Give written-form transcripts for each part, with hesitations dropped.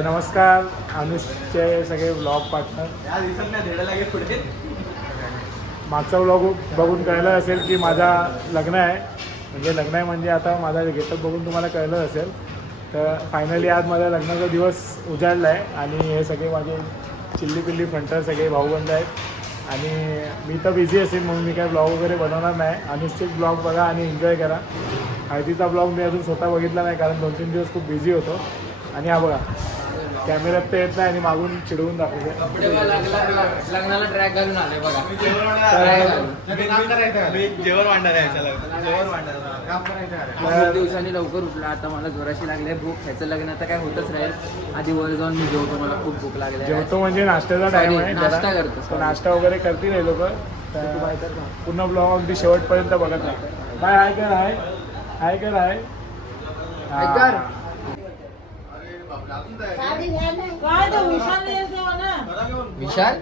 तर नमस्कार अनुषचे सगळे ब्लॉग पार्टनर. या दिवसात नाही धेडा लागेल पुढे. मागचा ब्लॉग बघून कळलं असेल की माझा लग्न आहे. म्हणजे आता माझा गेटअप बघून तुम्हाला कळलं असेल. तर फायनली आज माझ्या लग्नाचा दिवस उजाडला आहे आणि हे सगळे माझे चिल्ली पिल्ली फंटर सगळे भाऊबंद आहेत आणि मी तर बिझी असेल म्हणून मी काय ब्लॉग वगैरे बनवणार नाही. अनुषचेच ब्लॉग बघा आणि एन्जॉय करा. हळदीचा ब्लॉग मी अजून स्वतः बघितला नाही कारण 2-3 दिवस खूप बिझी होतो. आणि हा बघा कॅमेऱ्यात तर येत नाही आणि मागून चिडवून दाखवते. लग्नाला ट्रॅक घालून आले बघा. जेवण वाढणार आहे खूप दिवसांनी लवकर उठला. आता मला जोराशी लागले भूक. ह्याचं लग्न तर काय होतच राहील. आधी वर जाऊन मी जेवतो. मला खूप भूक लागली. जेवतो म्हणजे नाश्त्याचा टाइम आहे. नाश्ता करतो. तो नाश्ता वगैरे करतील हे लोक. पूर्ण ब्लॉग अगदी शेवटपर्यंत बघत राहा. बाय. हाय कर. हाय कर. हाय विशाल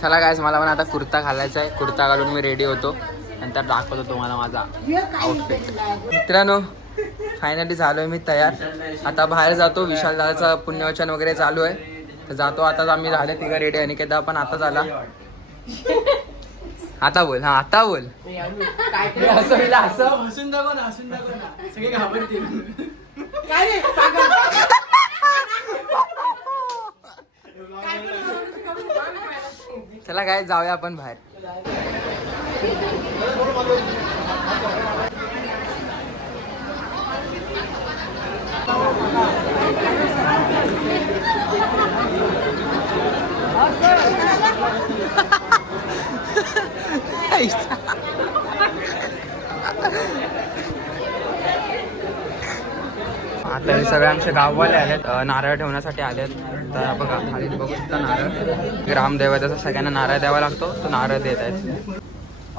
चला गायस, मला पण आता कुर्ता घालायचा आहे. कुर्ता घालून मी रेडी होतो. नंतर दाखवतो तुम्हाला माझा आउटफिट. मित्रांनो फायनली झालोय मी तयार. आता बाहेर जातो. विशाल दादाचं पुण्यवचन वगैरे चालू आहे तर जातो. आता आम्ही झाले तिघं रेडी. अनिकेता पण आता झाला. आता बोल. हा आता बोल. हसून दाखव ना सगळे घाबरतील. चला काय जाऊया आपण बाहेर. आता हे सगळे आमचे गाववाले आलेत. नारळ ठेवण्यासाठी आलेत. तर बघा खाली बघू शकता नारळ. ग्रामदैवताचा सगळ्यांना नारळ द्यावा लागतो. तो नारळ देत आहेत.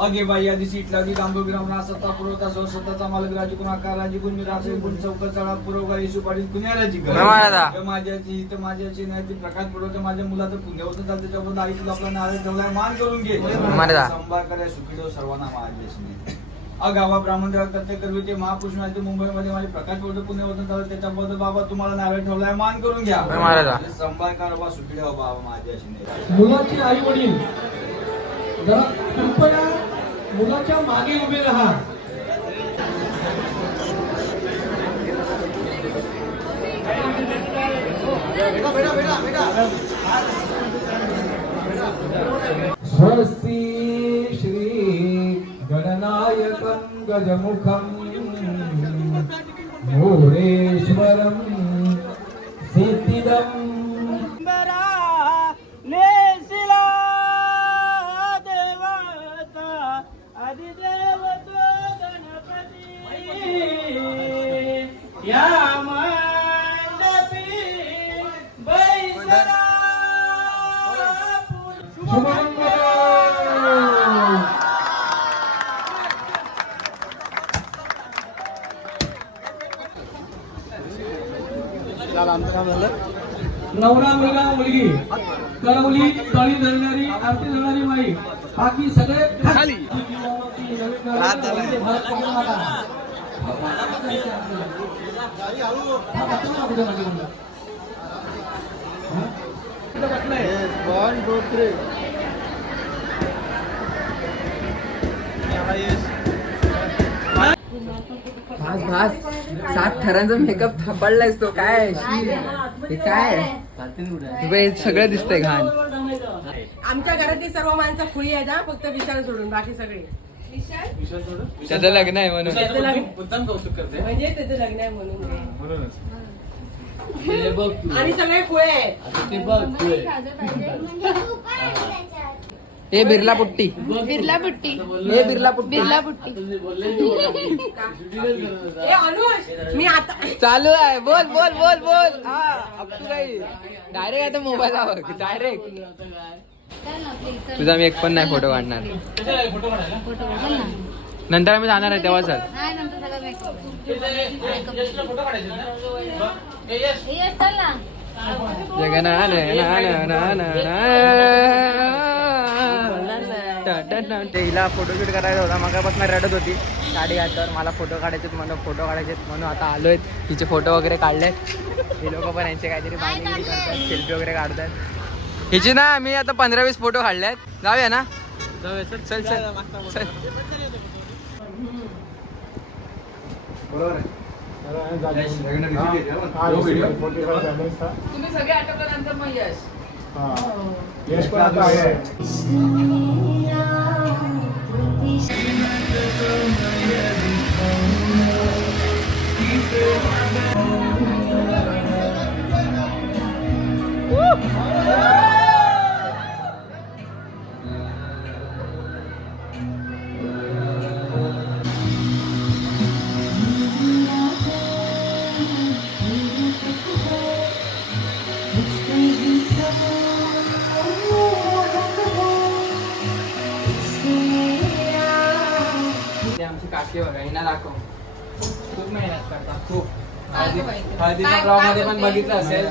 अगे बाई आधी सीट लागली गांबो ग्रामना सत्ता पुरवता सो स्वतःचा मालक राजी गुण आकार राजी गुण राजे गुण चौका चढा पुरवगा येशू पाटील कुण्याराजी माझ्याची तर माझ्याची नाही ती प्रकाश पुरवते. माझ्या मुलाचं पुण्य होतं चालतं त्याबद्दल आई तुला आपला नारळ ठेवलाय मान करून घे. संभाळ कराय सुखीदेव सर्वांना माझ्याशी गावा ब्राह्मण देवा करते करवी ते महापुरुष नाही. मुंबईमध्ये माझे प्रकाश बोलतो पुण्य होतं चालतं त्याच्याबद्दल बाबा तुम्हाला नारळ ठेवलाय मान करून घ्या. संभाळ करा बा सुखीदेव बाबा माझ्याशी. मुलाचे आई वडील जरा कृपया मुलाच्या मागे उभे राहा. स्वस्ति श्री गणनायकं गजमुखं मोरेश्वरं सिद्धिदं नवरा मुलगा मुलगी करवली तळी धरणारी आरती धरणारी माई बाकी सगळे खाली. भास 7 थरांचा मेकअप थापडलायस तो. काय हे काय सगळं दिसतंय घाण. आमच्या घरातली सर्व माणसं खुळी आहेत हा, फक्त विशाल सोडून बाकी सगळे. त्याचं लग्न आहे म्हणून. म्हणजे त्याचं लग्न आहे म्हणून. आणि सगळे खुळे आहेत. ए बिर्ला पुट्टी. बिर्ला पुट्टी. ए बिर्ला पुट्टी. बिर्ला पुट्टी. ए अनुष मी आता चालू आहे. बोल बोल बोल बोल. हा अब तू काही डायरेक्ट आता मोबाईलवर डायरेक्ट. तुझा मी एक पण नाही फोटो काढणार. नंतर आम्ही जाणार आहे तेव्हा चल. जगना हिला फोटोशूट करायचा होता, मगापासून रडत होती साडी घातल्यावर. मला फोटो काढायचे म्हणून फोटो काढायचे म्हणून आता आलोय. तिचे फोटो वगैरे काढलेत. हे लोक पण यांचे काहीतरी बांधगिरी करतात, सेल्फी वगैरे काढतात. हिची ना मी आता 15-20 फोटो काढलेत. जाऊया ना, चल चल चल. तुम्ही सगळे आटोपल्यानंतर मग यश. यश पण आता आहे. ते आमची काकी बघा, हिना दाखव. खूप मेहनत करतात, खूप. काय हळदीच्या ब्लॉग मध्ये पण बघितलं असेल,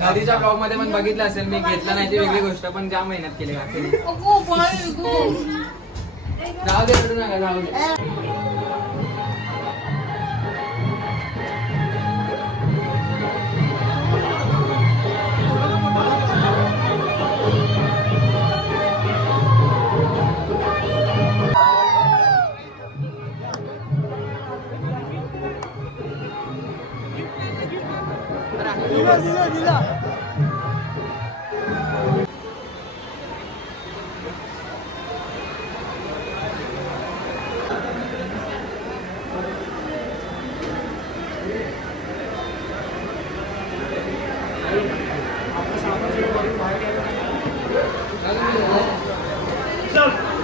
हळदीच्या ब्लॉग मध्ये पण बघितलं असेल. मी घेतला नाही ती वेगळी गोष्ट, पण जाम मेहनत केली काकीने. जाऊ दे, रडू नका, जाऊ दे.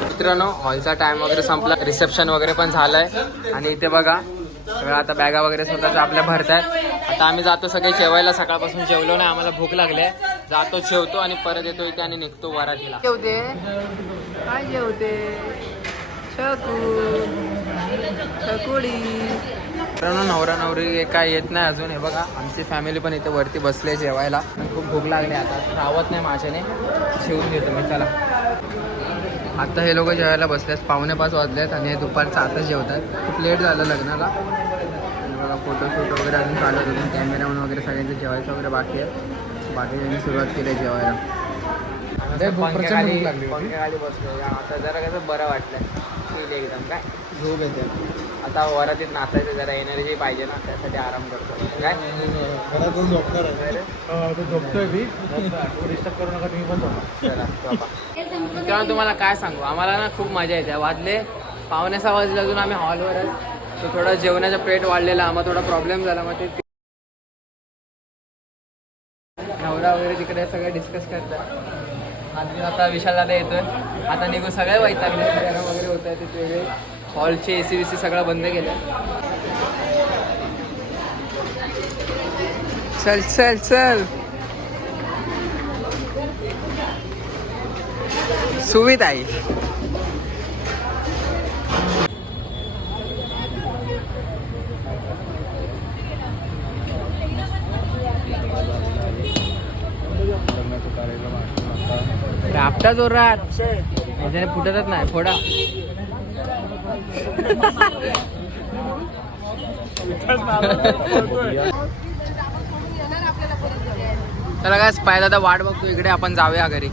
मित्रांनो, हॉलचा टाइम वगैरे संपला, रिसेप्शन वगैरे पण झालंय. आणि इथे बघा सगळं आता बॅगा वगैरे स्वतःच आपल्या भरतायत. आता आम्ही जातो सगळे जेवायला. सकाळपासून जेवलो नाही, आम्हाला भूक लागली. जातो, जेवतो आणि परत येतो इथे आणि निघतो वरातीला. जेवते काय जेवते चकुडी. मित्रांनो, नवरा नवरी काय येत नाही अजून. हे बघा आमची फॅमिली पण इथे वरती बसले जेवायला. खूप भूक लागली, आता राहत नाही माझ्याने, शिवून घेतो मी. चला, आता हे लोक जेवायला बसलेत. 4:45 वाजलेत आणि हे दुपारचं आताच जेवतात. खूप लेट झालं लग्नाला. बघा फोटोशूट वगैरे अजून चालत होतं, कॅमेरामॅन वगैरे सगळ्यांचं जेवायचं वगैरे बाकी आहे. बाकीच्यांनी सुरुवात केली आहे जेवायला. पंख्याखाली बसलो. आता जरा कसं बरं वाटलं, फील एकदम काय झोप येते. आता वरातीत नाचायचं, जरा एनर्जी पाहिजे ना, त्यासाठी आराम करतो. काय झोपतोय मी, डिस्टर्ब करू नका तुम्ही पण झोपा. चला बाबा. मित्रांनो, तुम्हाला काय सांगू, आम्हाला ना खूप मजा येते. वाजले 5:45 वाजले अजून आम्ही हॉलवरच. तो थोडा जेवणाचा प्लेट वाढलेला, मग थोडा प्रॉब्लेम झाला. मग ते नवरा वगैरे तिकडे सगळे डिस्कस करतात. आता विशाल दादा येतोय. आता निघू, सगळे वैतागले, गरम वगैरे होत आहे तिथे वेगळे. हॉलचे AC बीसी सगळं बंद केलं. चल चल चल. सुविधा आहे. आपटा जोरात त्याने फुटतच नाही. फोडा. चला काय पाय दादा वाट बघतो इकडे, आपण जाऊया घरी.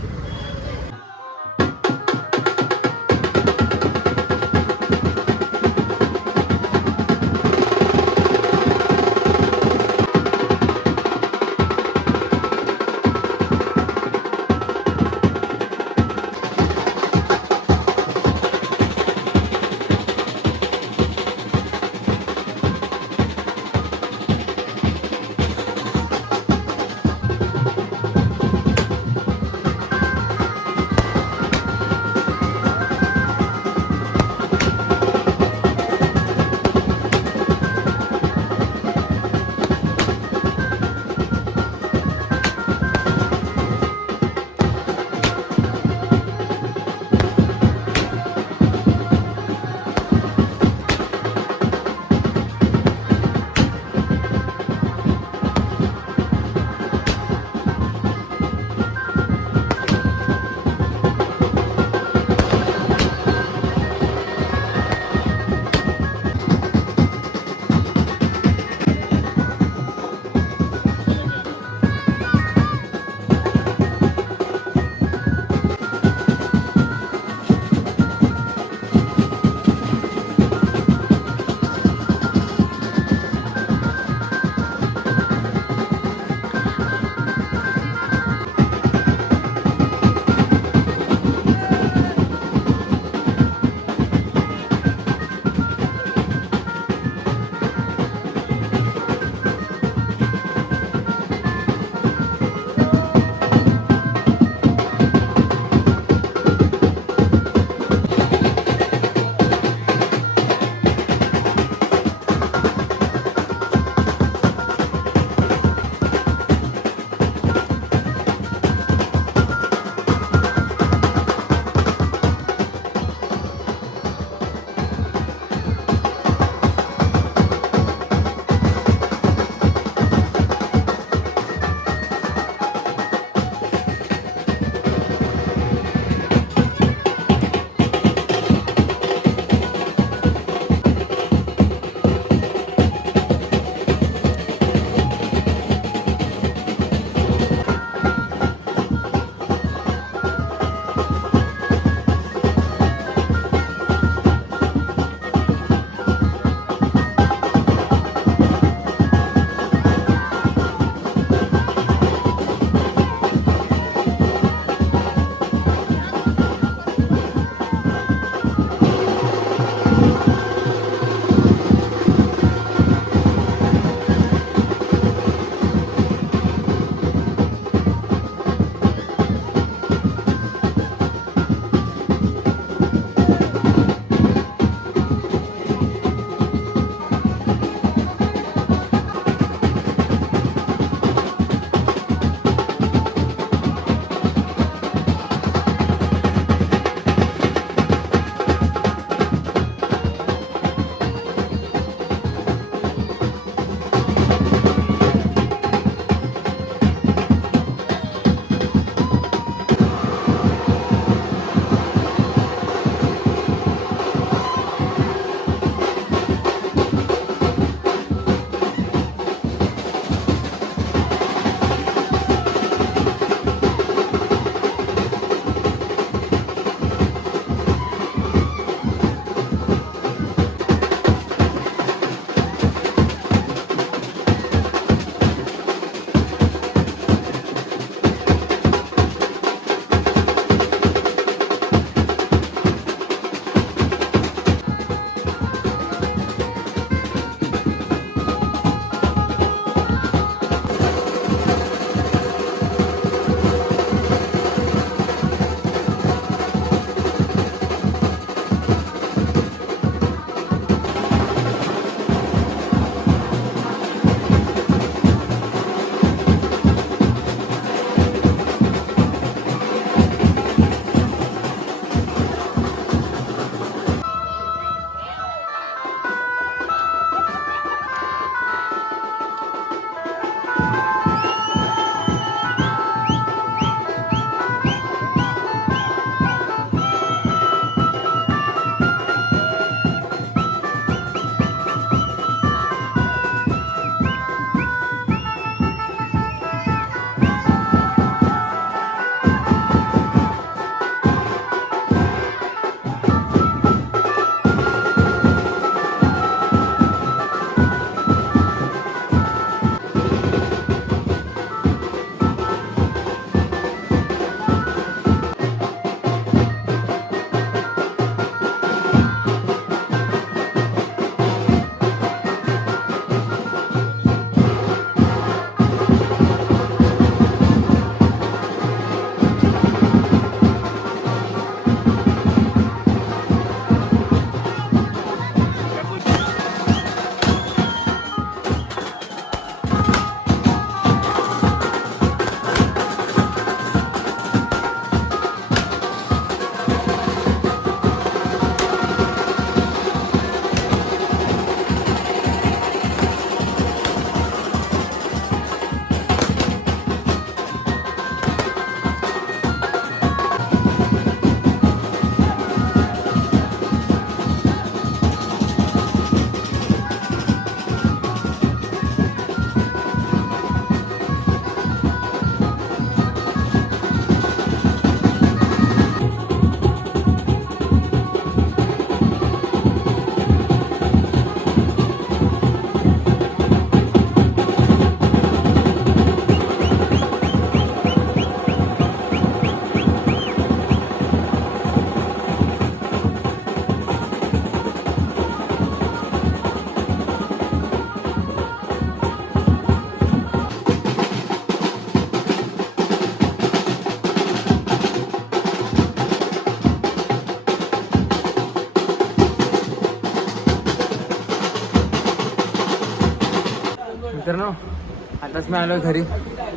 आताच मी आलो घरी,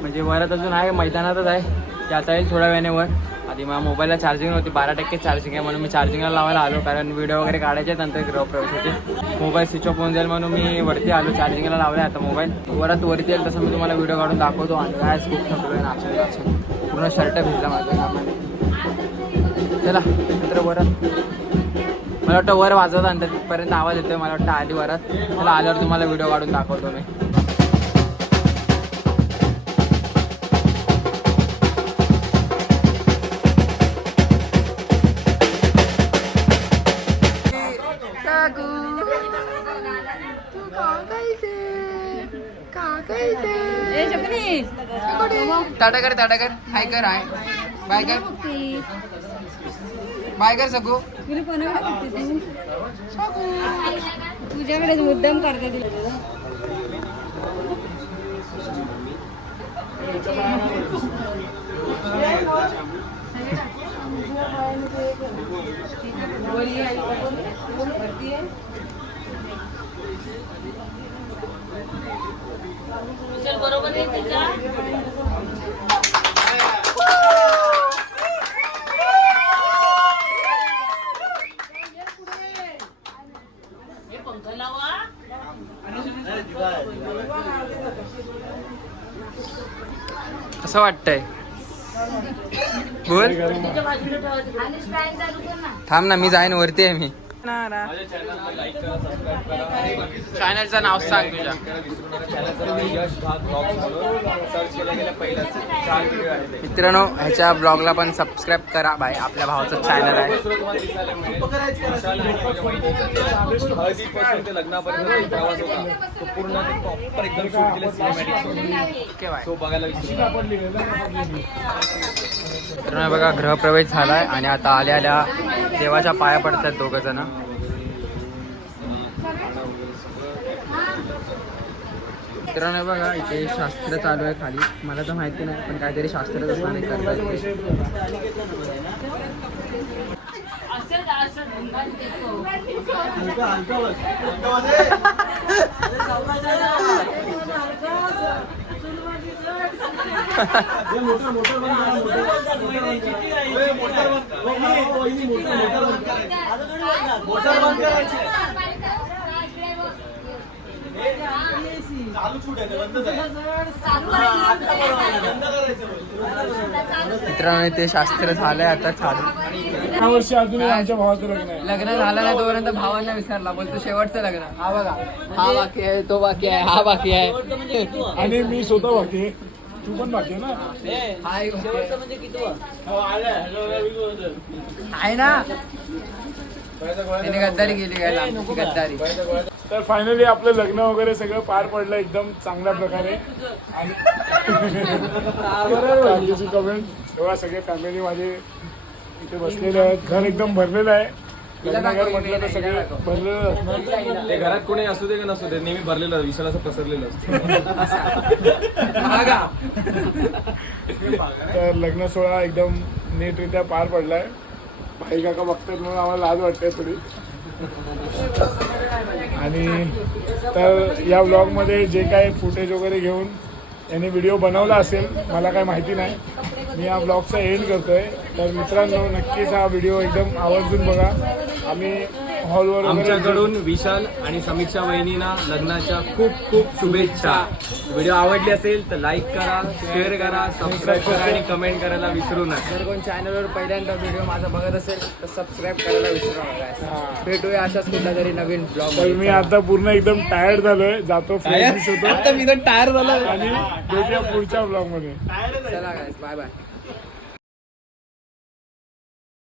म्हणजे वरात अजून आहे, मैदानातच आहे. ते आता येईल थोड्या वेळाने वर. आधी मला मोबाईलला चार्जिंग नव्हती, 12% चार्जिंग आहे म्हणून मी चार्जिंगला लावायला आलो, कारण व्हिडिओ वगैरे काढायचे नंतर गृहप्रवेशाचे. मोबाईल स्विच ऑफ होऊन जाईल म्हणून मी वरती आलो, चार्जिंगला लावला आता मोबाईल. वरात वरती येईल तसं मी तुम्हाला व्हिडिओ काढून दाखवतो. आणि काय खूप थकलो आहे नाचून, पूर्ण शर्ट भिजला माझ्या कामाने. चला मित्र वरात, मला वाटतं वर वाजवत आणि तिथपर्यंत आवाज येतोय, मला वाटतं आधी वरात. चला आल्यावर तुम्हाला व्हिडिओ काढून दाखवतो मी. टाटा कर हाय कर, हाय बाय कर, बाय कर सकू. तुझ्याकडे मुद्दाम करते तुला. बरोबर आहे तिच्या. कसं वाटतंय बोल. थांब ना, मी जाईन वरती आहे मी. चॅनलचं नाव सांग तुझ्या. मित्रांनो ह्याच्या ब्लॉगला पण सबस्क्राईब करा बाय, आपल्या भावाचं चॅनल आहे. हळदीपासून ते लग्नापर्यंत प्रवास होता तो पूर्ण प्रॉपर एकदम शूट केलं सिनेमॅटिक. तो बघायला मित्रांनो बघा गृहप्रवेश झालाय आणि आता आल्या आल्या देवाच्या पाया पडतात दोघं जण. मित्रांनो बघा इथे शास्त्र चालू आहे खाली, मला तर माहिती नाही पण काहीतरी शास्त्रच असणार करतात. मित्रांनो ते शास्त्र झालंय आता चालू. या वर्षी अजूनही आमच्या भावाचं लग्न आहे. लग्न झालं नाही तोपर्यंत भावांना विसरला, बोलतो शेवटचं लग्न. हा बघा, हा बाकी आहे, तो बाकी आहे, हा बाकी आहे, आणि मी स्वतः बाकी आहे. तू पण बाकी आहे ना. आहे ना, त्याने गद्दारी केली काय, लांबची गद्दारी. तर फायनली आपलं लग्न वगैरे सगळं पार पडलं एकदम चांगल्या प्रकारे. आणि कमेंट तेव्हा सगळे फॅमिली माझे इथे बसलेले आहेत. घर एकदम भरलेलं आहे. लग्नघर म्हटलं तर सगळे भरलेलं असणार. ते घरात कोणी असू दे का नसू दे नेहमी भरलेलं विशाल असं पसरलेलं असतं. तर लग्न सोहळा एकदम नीटरित्या पार पडलाय. भाई काका बघतात म्हणून आम्हाला लाज वाटते थोडी. आणि तर या व्लॉगमध्ये जे काही फुटेज वगैरे घेऊन यांनी व्हिडिओ बनवला असेल मला काय माहिती नाही. मी या ब्लॉगचा एंड करतोय. तर मित्रांनो नक्कीच हा व्हिडिओ एकदम आवर्जून बघा. आम्ही हॉलवर आमच्याकडून विशाल आणि समीक्षा वहिनींना लग्नाच्या खूप खूप शुभेच्छा. व्हिडिओ आवडली असेल तर लाईक करा, शेअर करा, सबस्क्राईब करा आणि कमेंट करायला विसरू नका. जर कोण चॅनलवर पहिल्यांदा व्हिडिओ माझा बघत असेल तर सबस्क्राईब करायला विसरू नका. भेटूया अशाच कुठल्या तरी नवीन ब्लॉग. तर मी आता पूर्ण एकदम टायर्ड झालोय. जातो फ्रेश होतो मी तर टायर झालो आणि भेटूया पुढच्या ब्लॉग मध्ये. चला गाईस, बाय बाय.